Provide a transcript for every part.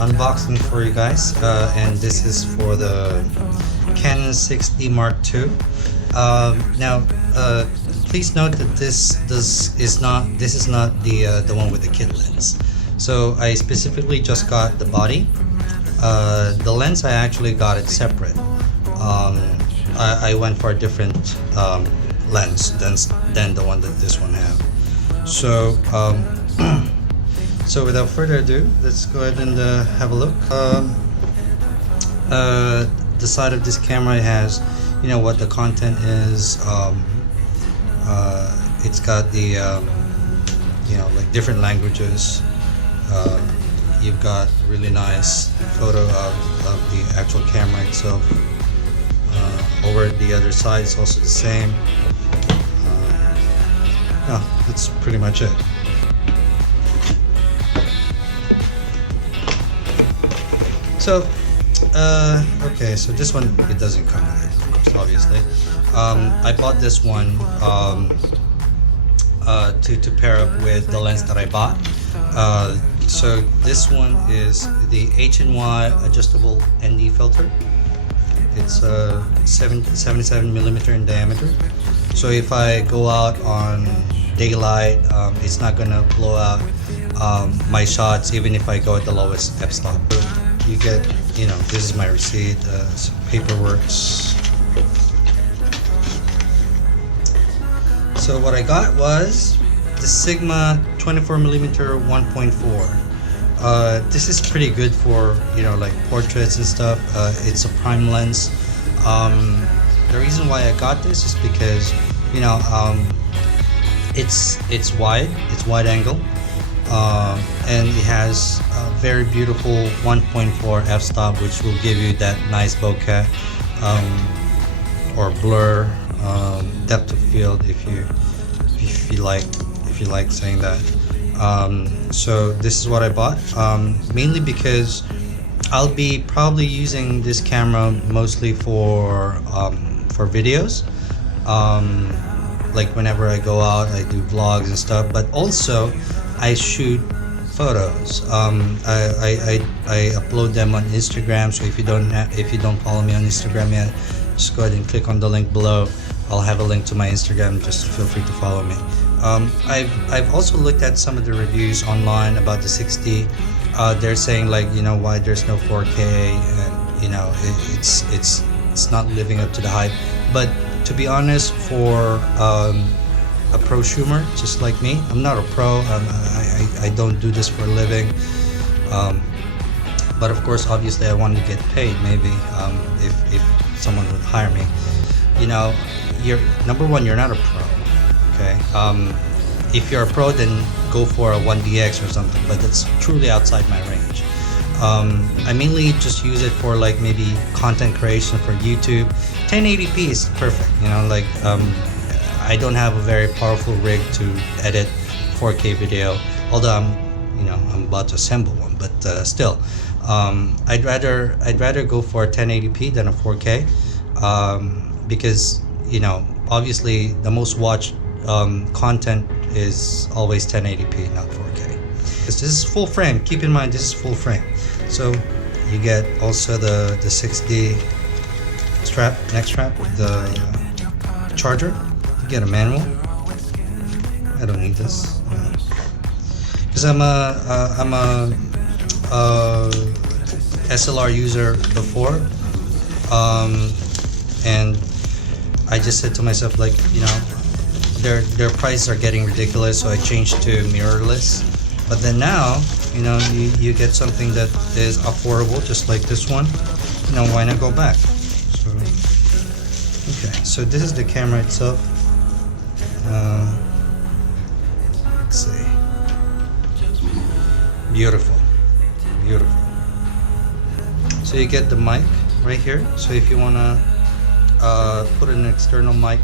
unboxing for you guys, and this is for the Canon 6D Mark II. Now, please note that this is not the one with the kit lens. So I specifically just got the body. The lens, I actually got it separate. I went for a different lens than the one that this one have. So so without further ado, let's go ahead and have a look. The side of this camera has, you know, what the content is. It's got the you know, like different languages. You've got really nice photo of the actual camera itself. Over the other side, it's also the same. Yeah, that's pretty much it. So, okay, so this one, it doesn't come with it, of course, obviously. I bought this one to pair up with the lens that I bought. So this one is the HNY adjustable ND filter. It's 77mm in diameter. So if I go out on daylight, it's not gonna blow out my shots, even if I go at the lowest f-stop. You get, you know, this is my receipt, some paperwork. So what I got was the Sigma 24mm 1.4. This is pretty good for, you know, like portraits and stuff. It's a prime lens. The reason why I got this is because, you know, it's wide angle, and it has a very beautiful 1.4 f-stop, which will give you that nice bokeh or blur, depth of field, if you like saying that. So this is what I bought, mainly because I'll be probably using this camera mostly for videos. Like whenever I go out, I do vlogs and stuff, but also I shoot photos. I upload them on Instagram. So if you don't follow me on Instagram yet, just go ahead and click on the link below. I'll have a link to my Instagram. Just feel free to follow me. I've also looked at some of the reviews online about the 6D. They're saying, like, you know, why there's no 4K, and, you know, it's not living up to the hype. But to be honest, for a prosumer just like me, I'm not a pro. I don't do this for a living. But of course, obviously, I want to get paid. Maybe if someone would hire me. You know, number one, you're not a pro. Okay. If you're a pro, then go for a 1DX or something, but that's truly outside my range. I mainly just use it for, like, maybe content creation for YouTube. 1080p is perfect, you know, like, I don't have a very powerful rig to edit 4K video, although I'm about to assemble one, but still, I'd rather go for a 1080p than a 4K, because, you know, obviously the most watched content is always 1080p, not 4K. Because this is full frame. Keep in mind, this is full frame. So you get also the 6D strap, neck strap, the charger. You get a manual. I don't need this because I'm a SLR user before, and I just said to myself, like, you know, their prices are getting ridiculous, so I changed to mirrorless. But then now, you know, you get something that is affordable, just like this one. You know, why not go back? So, okay, so this is the camera itself. Let's see. Beautiful, beautiful. So you get the mic right here. So if you wanna put an external mic,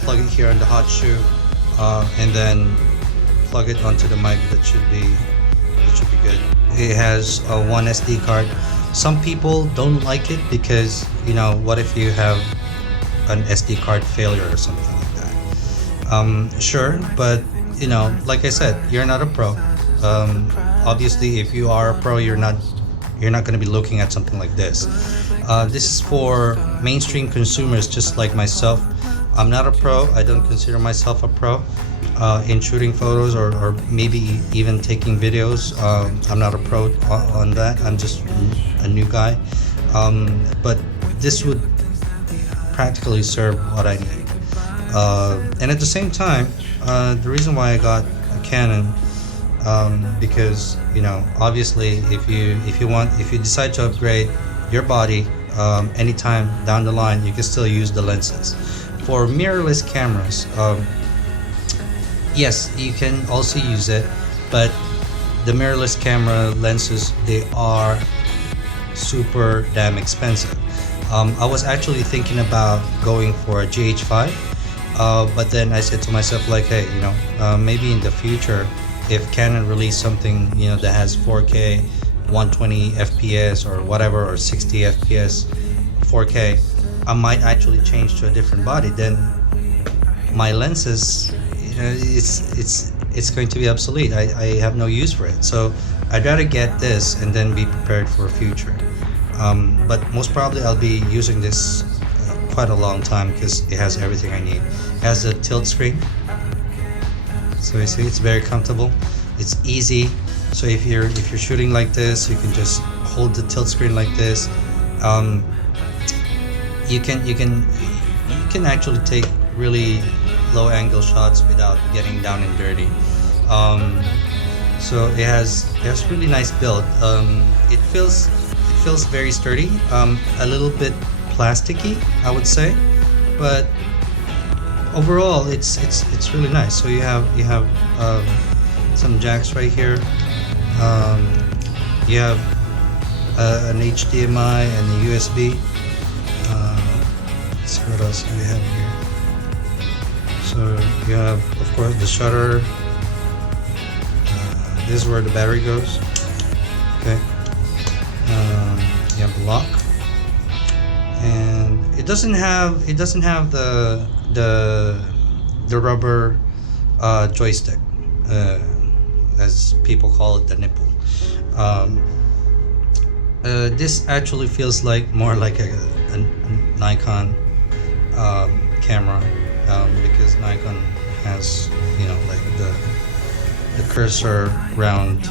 plug it here on the hot shoe, and then plug it onto the mic. That should be good. It has one SD card. Some people don't like it because, you know, what if you have an SD card failure or something like that? Sure, but, you know, like I said, you're not a pro. Obviously, if you are a pro, you're not you're not going to be looking at something like this. This is for mainstream consumers just like myself. I'm not a pro. I don't consider myself a pro in shooting photos or maybe even taking videos. I'm not a pro on that. I'm just a new guy. But this would practically serve what I need. And at the same time, the reason why I got a Canon, because obviously if you decide to upgrade your body anytime down the line, you can still use the lenses. For mirrorless cameras, yes, you can also use it, but the mirrorless camera lenses, they are super damn expensive. I was actually thinking about going for a GH5, but then I said to myself, like, hey, maybe in the future, if Canon release something that has 4K 120 FPS or whatever, or 60 FPS 4K, I might actually change to a different body. Then my lenses, it's going to be obsolete. I have no use for it. So I'd rather get this and then be prepared for a future. But most probably I'll be using this quite a long time because it has everything I need. It has the tilt screen, so you see it's very comfortable. It's easy. So if you're shooting like this, you can just hold the tilt screen like this. You can actually take really low angle shots without getting down and dirty. So it has really nice build. It feels very sturdy, a little bit plasticky, I would say, but overall it's really nice. So you have some jacks right here. You have an HDMI and a USB. Let's see what else do we have here. So you have, of course, the shutter. This is where the battery goes. Okay. You have the lock, and it doesn't have the rubber joystick, as people call it, the nipple. This actually feels more like a Nikon camera, because Nikon has like the cursor round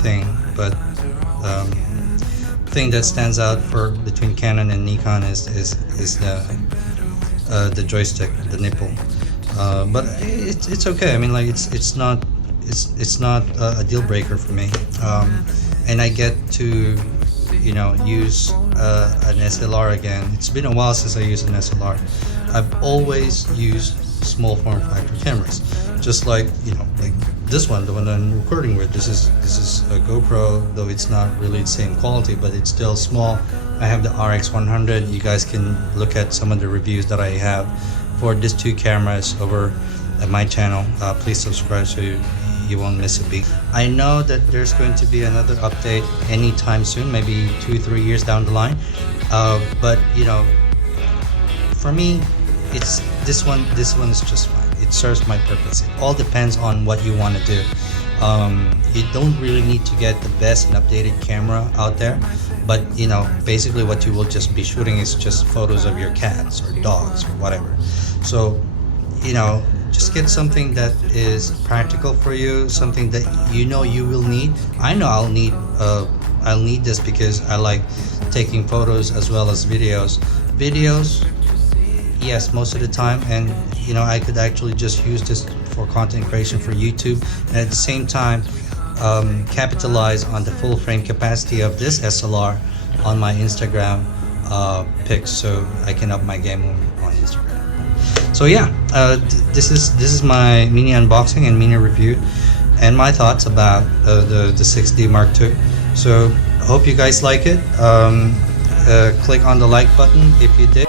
thing, but thing that stands out between Canon and Nikon is the joystick, the nipple. But it's okay. I mean, like it's not a deal breaker for me, and I get to use an SLR again. It's been a while since I used an SLR. I've always used small form factor cameras, just like like this one, the one I'm recording with. This is a GoPro, though it's not really the same quality, but it's still small. I have the RX100. You guys can look at some of the reviews that I have for these two cameras over at my channel. Please subscribe so you won't miss a beat. I know that there's going to be another update anytime soon, maybe 2-3 years down the line, but for me, it's this one is just fine. It serves my purpose. It all depends on what you want to do. You don't really need to get the best and updated camera out there, but basically what you will just be shooting is just photos of your cats or dogs or whatever. So just get something that is practical for you, something that you will need. I know I'll need this because I like taking photos as well as videos. Yes, most of the time, and I could actually just use this for content creation for YouTube, and at the same time capitalize on the full frame capacity of this SLR on my Instagram pics, so I can up my game on Instagram. So yeah, this is my mini unboxing and mini review and my thoughts about the 6D Mark II. So I hope you guys like it. Click on the like button if you did.